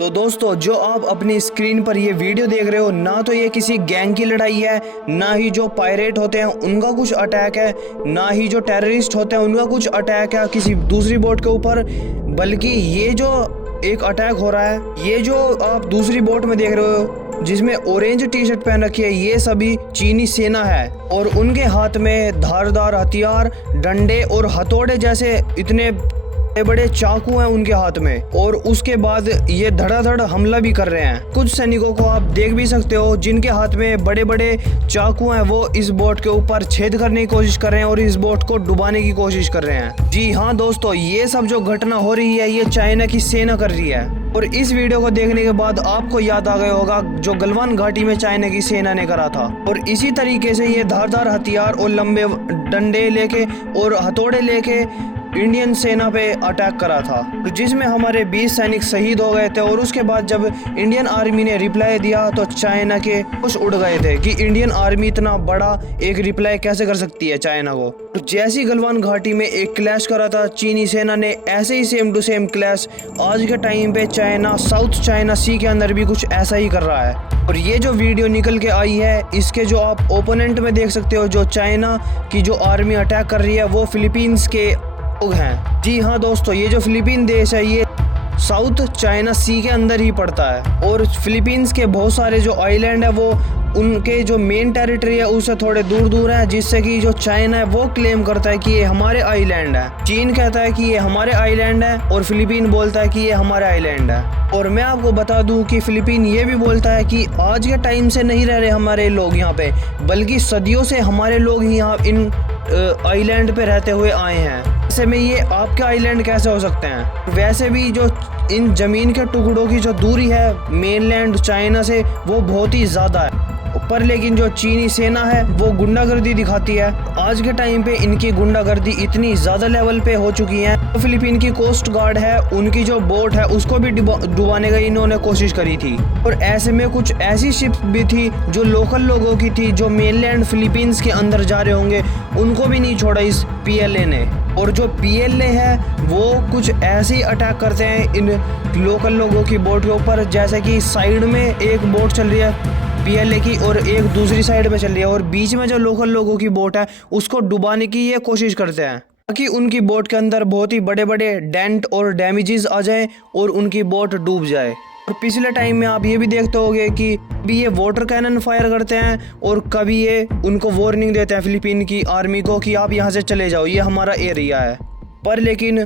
तो दोस्तों, जो आप अपनी स्क्रीन पर ये वीडियो देख रहे हो, ना तो ये किसी गैंग की लड़ाई है, ना ही जो पायरेट होते हैं उनका कुछ अटैक है, ना ही जो टेररिस्ट होते हैं उनका कुछ अटैक है किसी दूसरी बोट के ऊपर, बल्कि ये जो एक अटैक हो रहा है, ये जो आप दूसरी बोट में देख रहे हो जिसमें ऑरेंज टी शर्ट पहन रखी है, ये सभी चीनी सेना है और उनके हाथ में धारदार हथियार, डंडे और हथौड़े जैसे इतने बड़े चाकू हैं उनके हाथ में, और उसके बाद ये धड़ाधड़ हमला भी कर रहे हैं। कुछ सैनिकों को आप देख भी सकते हो जिनके हाथ में बड़े बड़े चाकू हैं, वो इस बोट के ऊपर छेद करने की कोशिश कर रहे हैं और इस बोट को डुबाने की कोशिश कर रहे हैं। जी हाँ दोस्तों, ये सब जो घटना हो रही है ये चाइना की सेना कर रही है। और इस वीडियो को देखने के बाद आपको याद आ गया होगा जो गलवान घाटी में चाइना की सेना ने करा था, और इसी तरीके से ये धारदार हथियार और लंबे डंडे लेके और हथौड़े लेके इंडियन सेना पे अटैक करा था, जिसमें हमारे 20 सैनिक शहीद हो गए थे। और उसके बाद जब इंडियन आर्मी ने रिप्लाई दिया तो चाइना के होश उड़ गए थे कि इंडियन आर्मी इतना बड़ा एक रिप्लाई कैसे कर सकती है चाइना को। तो जैसी गलवान घाटी में एक क्लैश करा था चीनी सेना ने, ऐसे ही सेम टू सेम क्लैश आज के टाइम पे चाइना साउथ चाइना सी के अंदर भी कुछ ऐसा ही कर रहा है। और ये जो वीडियो निकल के आई है, इसके जो आप ओपोनेंट में देख सकते हो, जो चाइना की जो आर्मी अटैक कर रही है वो फिलीपींस के लोग हैं। जी हाँ दोस्तों, ये जो फिलीपीन देश है ये साउथ चाइना सी के अंदर ही पड़ता है, और फिलीपींस के बहुत सारे जो आइलैंड है वो उनके जो मेन टेरिटरी है उससे थोड़े दूर दूर है, जिससे कि जो चाइना है वो क्लेम करता है कि ये हमारे आइलैंड है। चीन कहता है कि ये हमारे आइलैंड है और फिलीपीन बोलता है कि ये हमारे आइलैंड है। और मैं आपको बता दूं कि फिलीपीन ये भी बोलता है कि आज के टाइम से नहीं रह रहे हमारे लोग यहाँ पे, बल्कि सदियों से हमारे लोग यहाँ इन आइलैंड पे रहते हुए आए हैं। ऐसे में ये आपके आइलैंड कैसे हो सकते हैं? वैसे भी जो इन जमीन के टुकड़ों की जो दूरी है मेनलैंड चाइना से वो बहुत ही ज़्यादा है, पर लेकिन जो चीनी सेना है वो गुंडागर्दी दिखाती है। आज के टाइम पे इनकी गुंडागर्दी इतनी ज़्यादा लेवल पे हो चुकी है, तो फिलीपीन की कोस्ट गार्ड है उनकी जो बोट है उसको भी डुबाने की इन्होंने कोशिश करी थी। और ऐसे में कुछ ऐसी शिप्स भी थी जो लोकल लोगों की थी, जो मेनलैंड फिलीपींस के अंदर जा रहे होंगे, उनको भी नहीं छोड़ा इस PLA ने। और जो PLA है वो कुछ ऐसे ही अटैक करते हैं इन लोकल लोगों की बोट के ऊपर, जैसे कि साइड में एक बोट चल रही है PLA की और एक दूसरी साइड में चल रही है, और बीच में जो लोकल लोगों की बोट है उसको डुबाने की ये कोशिश करते हैं ताकि उनकी बोट के अंदर बहुत ही बड़े बड़े डेंट और डैमेजेस आ जाएं और उनकी बोट डूब जाए। और पिछले टाइम में आप ये भी देखते होंगे कि कभी ये वाटर कैनन फायर करते हैं और कभी ये उनको वार्निंग देते हैं फिलीपीन की आर्मी को कि आप यहाँ से चले जाओ, ये हमारा एरिया है। पर लेकिन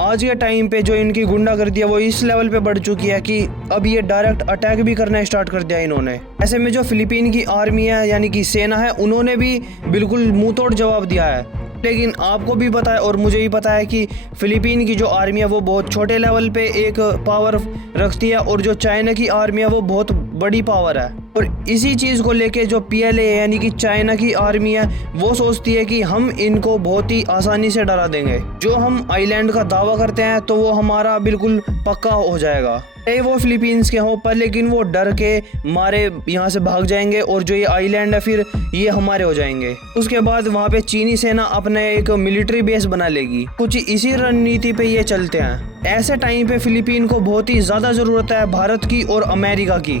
आज के टाइम पे जो इनकी गुंडागर्दी है वो इस लेवल पे बढ़ चुकी है कि अब ये डायरेक्ट अटैक भी करना स्टार्ट कर दिया इन्होंने। ऐसे में जो फिलीपीन की आर्मी है यानी कि सेना है, उन्होंने भी बिल्कुल मुंह तोड़ जवाब दिया है। लेकिन आपको भी पता है और मुझे भी पता है कि फिलीपीन की जो आर्मी है वो बहुत छोटे लेवल पे एक पावर रखती है, और जो चाइना की आर्मी है वो बहुत बड़ी पावर है। और इसी चीज़ को लेके जो PLA यानी कि चाइना की आर्मी है वो सोचती है कि हम इनको बहुत ही आसानी से डरा देंगे, जो हम आइलैंड का दावा करते हैं तो वो हमारा बिल्कुल पक्का हो जाएगा। वो फिलीपींस के हों, पर लेकिन वो डर के मारे यहाँ से भाग जाएंगे और जो ये आइलैंड है फिर ये हमारे हो जाएंगे। उसके बाद वहाँ पे चीनी सेना अपने एक मिलिट्री बेस बना लेगी। कुछ इसी रणनीति पे ये चलते हैं। ऐसे टाइम पे फिलीपीन को बहुत ही ज़्यादा ज़रूरत है भारत की और अमेरिका की।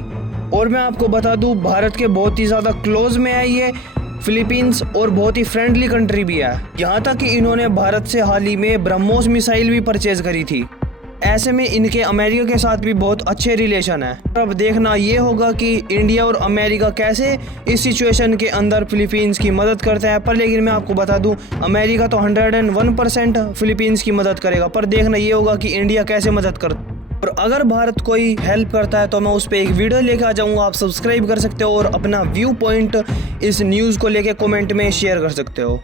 और मैं आपको बता दूँ, भारत के बहुत ही ज़्यादा क्लोज में है ये फिलीपींस और बहुत ही फ्रेंडली कंट्री भी है। यहाँ तक कि इन्होंने भारत से हाल ही में ब्रह्मोस मिसाइल भी परचेज करी थी। ऐसे में इनके अमेरिका के साथ भी बहुत अच्छे रिलेशन है। अब देखना ये होगा कि इंडिया और अमेरिका कैसे इस सिचुएशन के अंदर फिलीपींस की मदद करते हैं। पर लेकिन मैं आपको बता दूं, अमेरिका तो 101% फिलीपींस की मदद करेगा, पर देखना ये होगा कि इंडिया कैसे मदद करता। और अगर भारत कोई हेल्प करता है तो मैं उस पर एक वीडियो लेकर आ जाऊँगा। आप सब्सक्राइब कर सकते हो और अपना व्यू पॉइंट इस न्यूज़ को लेकर कॉमेंट में शेयर कर सकते हो।